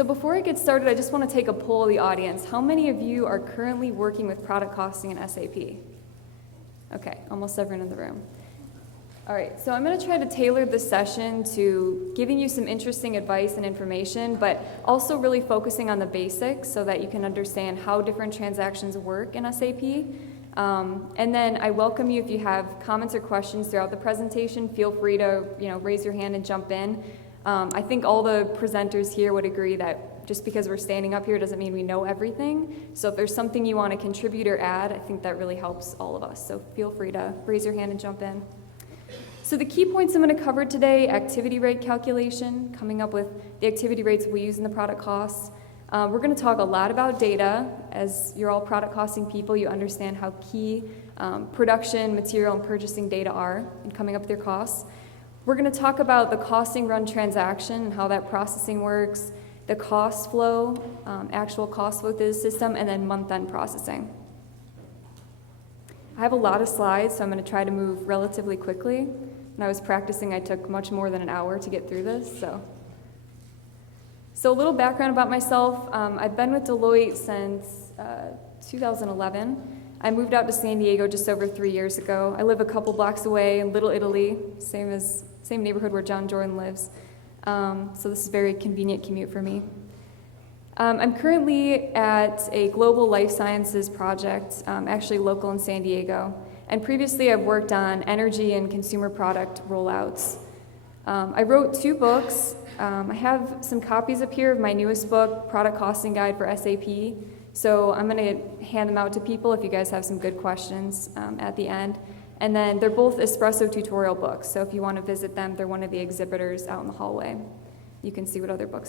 So before I get started, I just want to take a poll of the audience. How many of you are currently working with product costing in SAP? Okay, almost everyone in the room. All right, so I'm going to try to tailor this session to giving you some interesting advice and information, but also really focusing on the basics so that you can understand how different transactions work in SAP. And then I welcome you, if you have comments or questions throughout the presentation, feel free to raise your hand and jump in. I think all the presenters here would agree that just because we're standing up here doesn't mean we know everything. So if there's something you want to contribute or add, I think that really helps all of us. So feel free to raise your hand and jump in. So the key points I'm going to cover today: activity rate calculation, coming up with the activity rates we use in the product costs. We're going to talk a lot about data. As you're all product costing people, you understand how key production, material, and purchasing data are in coming up with your costs. We're going to talk about the costing run transaction and how that processing works, the cost flow, actual cost flow through the system, and then month-end processing. I have a lot of slides, so I'm going to try to move relatively quickly. When I was practicing, I took much more than an hour to get through this. So a little background about myself. I've been with Deloitte since 2011. I moved out to San Diego just over 3 years ago. I live a couple blocks away in Little Italy, same neighborhood where John Jordan lives. So this is a very convenient commute for me. I'm currently at a global life sciences project, actually local in San Diego. And previously I've worked on energy and consumer product rollouts. I wrote 2 books. I have some copies up here of my newest book, Product Costing Guide for SAP. So I'm going to hand them out to people if you guys have some good questions at the end. And then they're both espresso tutorial books. So if you want to visit them, they're one of the exhibitors out in the hallway. You can see what other books they have.